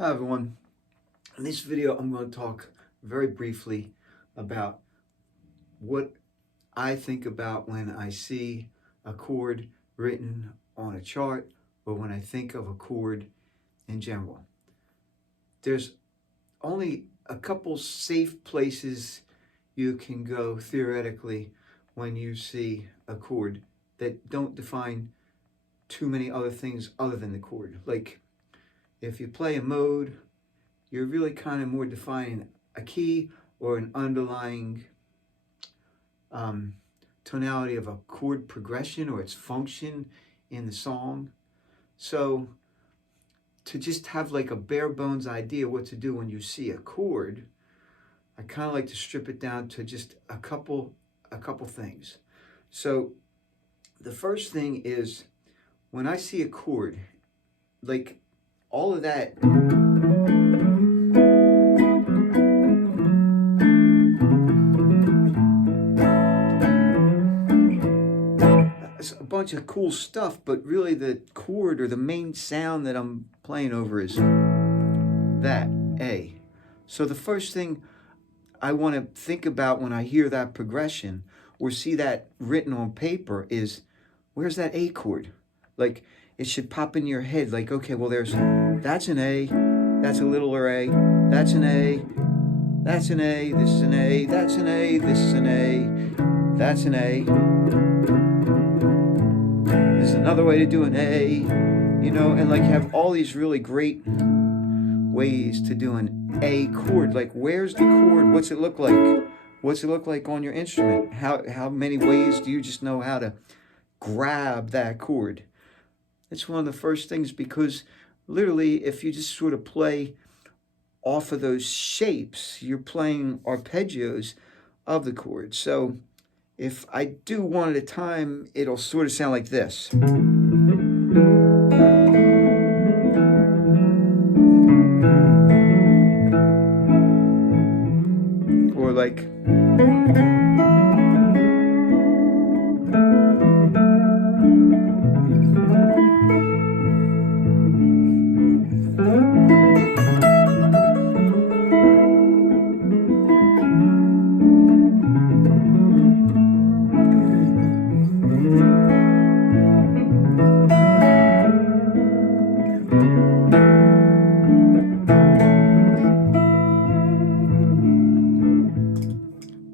Hi everyone. In this video I'm going to talk very briefly about what I think about when I see a chord written on a chart or when I think of a chord in general. There's only a couple safe places you can go theoretically when you see a chord that don't define too many other things other than the chord. Like, if you play a mode, you're really kind of more defining a key or an underlying tonality of a chord progression or its function in the song. So to just have like a bare bones idea what to do when you see a chord, I kind of like to strip it down to just a couple things. So the first thing is, when I see a chord, like all of that it's a bunch of cool stuff, but really the chord or the main sound that I'm playing over is that A. So the first thing I want to think about when I hear that progression or see that written on paper is, where's that A chord? Like, it should pop in your head, like, okay, well, that's an A, that's a littler A, that's an A, that's an A, this is an A, that's an A, this is an A, that's an A. There's another way to do an A, you know, and like have all these really great ways to do an A chord. Like, where's the chord? What's it look like? What's it look like on your instrument? How many ways do you just know how to grab that chord? It's one of the first things, because literally if you just sort of play off of those shapes, you're playing arpeggios of the chord. So if I do one at a time, it'll sort of sound like this. Or like...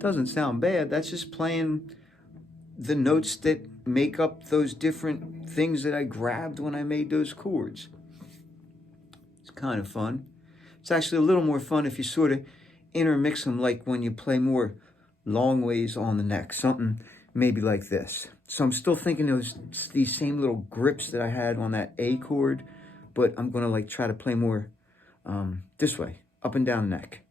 doesn't sound bad. That's just playing the notes that make up those different things that I grabbed when I made those chords. It's kind of fun. It's actually a little more fun if you sort of intermix them, like when you play more long ways on the neck, something maybe like this. So I'm still thinking these same little grips that I had on that A chord, but I'm gonna like try to play more this way, up and down the neck.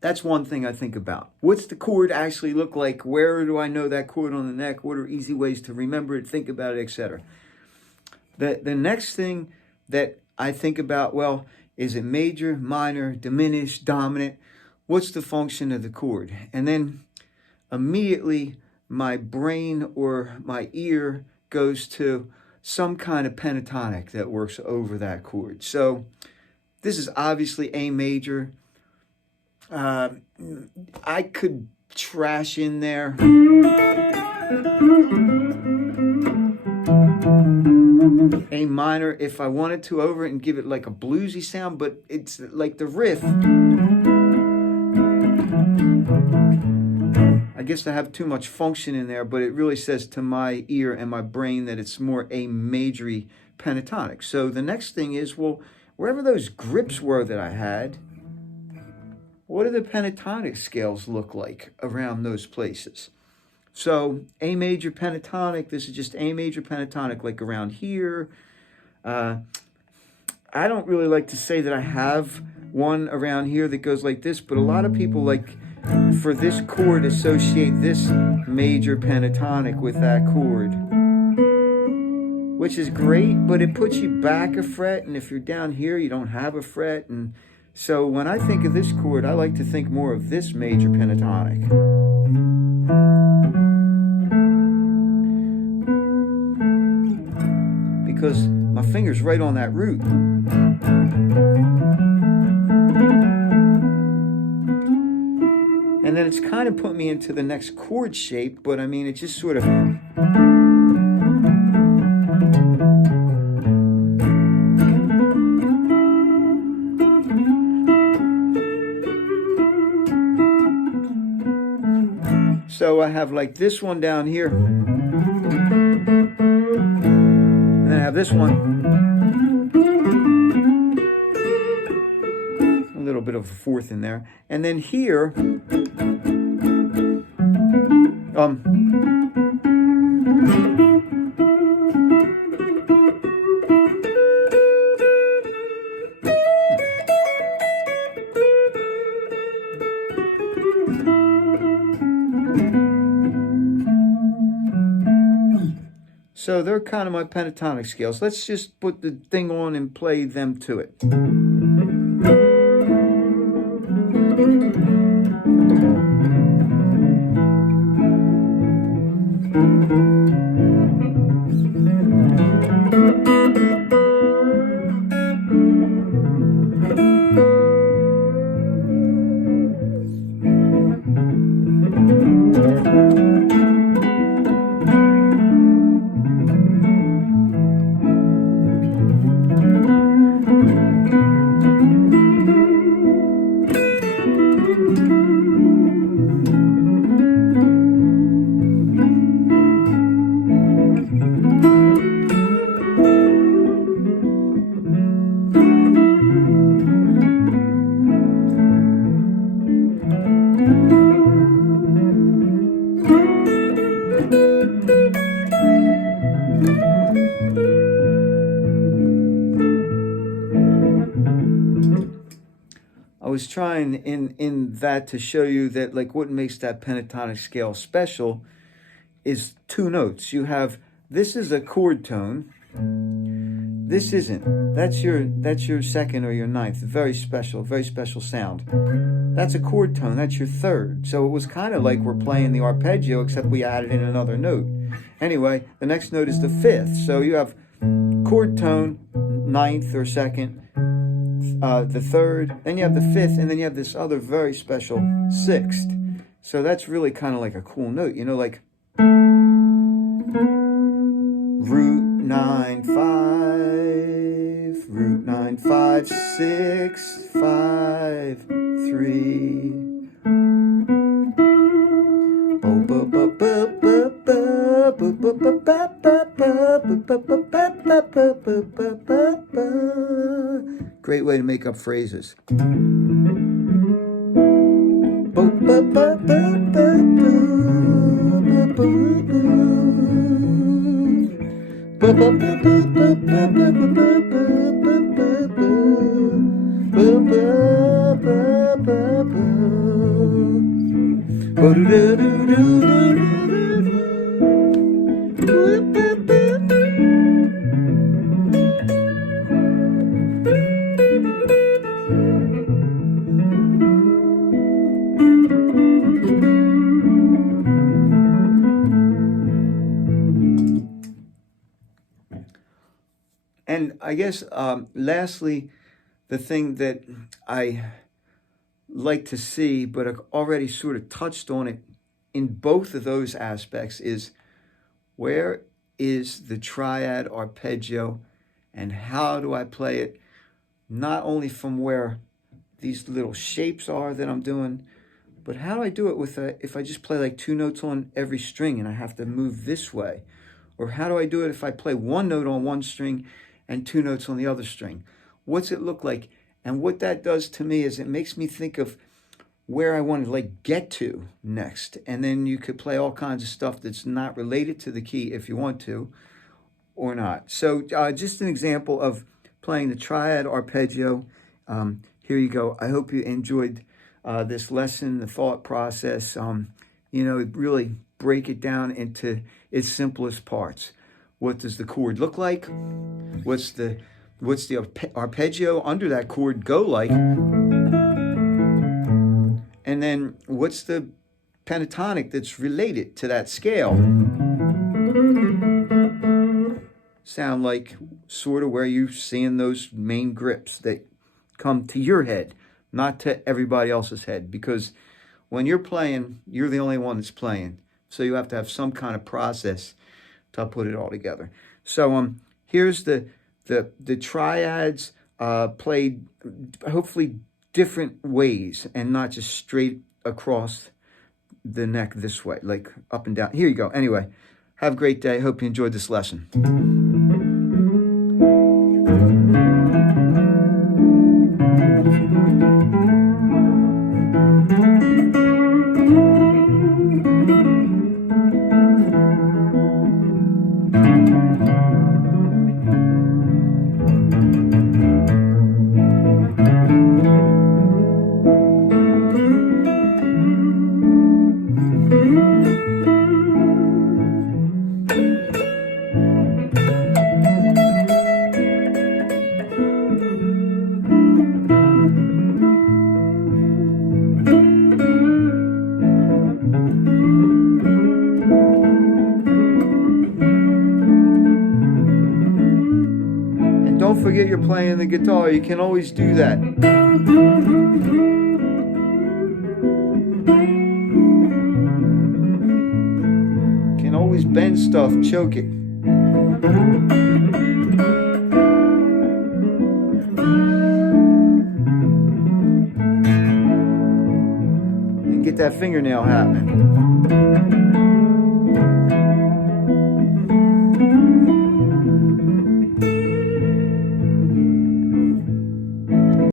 That's one thing I think about. What's the chord actually look like? Where do I know that chord on the neck? What are easy ways to remember it, think about it, etc.? The next thing that I think about, well, is it major, minor, diminished, dominant? What's the function of the chord? And then immediately my brain or my ear goes to some kind of pentatonic that works over that chord. So this is obviously A major. I could trash in there A minor if I wanted to over it and give it like a bluesy sound, but it's like the riff. I guess I have too much function in there, but it really says to my ear and my brain that it's more A majory pentatonic. So the next thing is, well, wherever those grips were that I had, what do the pentatonic scales look like around those places? So A major pentatonic, this is just A major pentatonic, like around here. I don't really like to say that I have one around here that goes like this, but a lot of people like for this chord associate this major pentatonic with that chord, which is great, but it puts you back a fret, and if you're down here, you don't have a fret. And so when I think of this chord, I like to think more of this major pentatonic. Because my finger's right on that root. And then it's kind of put me into the next chord shape, but I mean, it just sort of... So I have like this one down here. And then I have this one. A little bit of a fourth in there. And then here, so they're kind of my pentatonic scales. Let's just put the thing on and play them to it. I was trying in that to show you that like what makes that pentatonic scale special is two notes. You have, this is a chord tone. This isn't. That's your second or your ninth. Very special sound. That's a chord tone. That's your third. So it was kind of like we're playing the arpeggio, except we added in another note. Anyway, the next note is the fifth. So you have chord tone, ninth or second, the third, then you have the fifth, and then you have this other very special sixth. So that's really kind of like a cool note, you know, like root 9 5, root 9 5 6 5 3. Great way to make up phrases. And I guess lastly, the thing that I like to see, but I've already sort of touched on it in both of those aspects, is where is the triad arpeggio and how do I play it, not only from where these little shapes are that I'm doing, but how do I do it with if I just play like 2 notes on every string and I have to move this way? Or how do I do it if I play 1 note on one string and 2 notes on the other string? What's it look like? And what that does to me is it makes me think of where I want to like get to next. And then you could play all kinds of stuff that's not related to the key if you want to or not. So just an example of playing the triad arpeggio. Here you go. I hope you enjoyed this lesson, the thought process. Really break it down into its simplest parts. What does the chord look like? What's the arpeggio under that chord go like? And then what's the pentatonic that's related to that scale sound like, sort of where you're seeing those main grips that come to your head, not to everybody else's head, because when you're playing, you're the only one that's playing. So you have to have some kind of process to put it all together. So here's the triads played hopefully different ways and not just straight across the neck this way, like up and down. Here you go. Anyway, have a great day. Hope you enjoyed this lesson. Don't forget you're playing the guitar. You can always do that. You can always bend stuff, choke it. And get that fingernail happening.